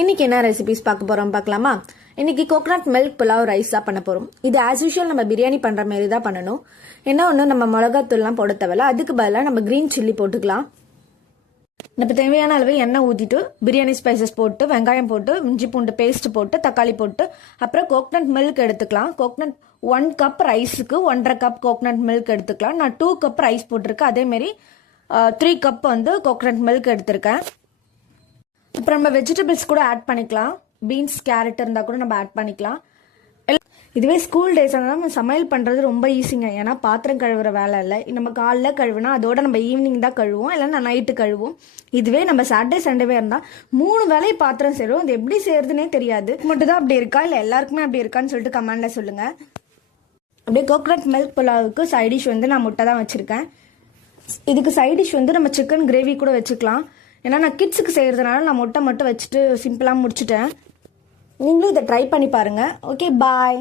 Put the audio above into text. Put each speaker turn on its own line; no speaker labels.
இன்னைக்கு என்ன ரெசிபிஸ் பார்க்க போறோம் பார்க்கலாமா? இன்னைக்கு கோகனட் மில்க் புலாவ் ரைஸ் தான் பண்ண போறோம். இது ஆஸ் யூஷுவல் நம்ம பிரியாணி பண்ற மாதிரி தான் பண்ணணும். என்ன ஒன்று நம்ம மிளகாத்தூள்லாம் போட தேவையில்ல. அதுக்கு பதிலாக நம்ம கிரீன் சில்லி போட்டுக்கலாம். நம்ம தேவையான அளவு எண்ணெய் ஊற்றிட்டு பிரியாணி ஸ்பைசஸ் போட்டு வெங்காயம் போட்டு இஞ்சி பூண்டு பேஸ்ட் போட்டு தக்காளி போட்டு அப்புறம் கோகனட் மில்க் எடுத்துக்கலாம். கோகனட் ஒன் கப் ரைஸுக்கு ஒன்றரை கப் கோகனட் மில்க் எடுத்துக்கலாம். நான் டூ கப் ரைஸ் போட்டிருக்கேன். அதேமாரி த்ரீ கப் வந்து கோகனட் மில்க் எடுத்திருக்கேன். அப்புறம் நம்ம வெஜிடபிள்ஸ் கூட ஆட் பண்ணிக்கலாம். பீன்ஸ் கேரட் இருந்தால் கூட நம்ம ஆட் பண்ணிக்கலாம். எல்- இதுவே ஸ்கூல் டேஸ் நம்ம சமையல் பண்ணுறது ரொம்ப ஈஸிங்க ஏன்னா பாத்திரம் கழுவுற வேலை இல்லை. நம்ம காலைல கழுவுனா அதோட நம்ம ஈவினிங் தான் கழுவோம். இல்லைன்னா நைட்டு கழுவோம். இதுவே நம்ம சாட்டர்டே சண்டேவே இருந்தால் மூணு வேலையை பாத்திரம் செய்கிறோம் அது எப்படி செய்யறதுனே தெரியாது. மட்டும் தான் அப்படி இருக்கா? இல்லை எல்லாருக்குமே அப்படி இருக்கான்னு சொல்லிட்டு கமெண்ட்ல சொல்லுங்க. அப்படியே கோகோனட் மில்க் புலாவுக்கு சைடிஷ் வந்து நான் முட்டை தான் வச்சுருக்கேன். இதுக்கு சைடிஷ் வந்து நம்ம சிக்கன் கிரேவி கூட வச்சுக்கலாம். ஏன்னா நான் கிட்ஸுக்கு செய்கிறதுனால நான் மொட்டை மட்டும் வச்சுட்டு சிம்பிளாக முடிச்சிட்டேன். நீங்களும் இதை ட்ரை பண்ணி பாருங்கள் ஓகே பாய்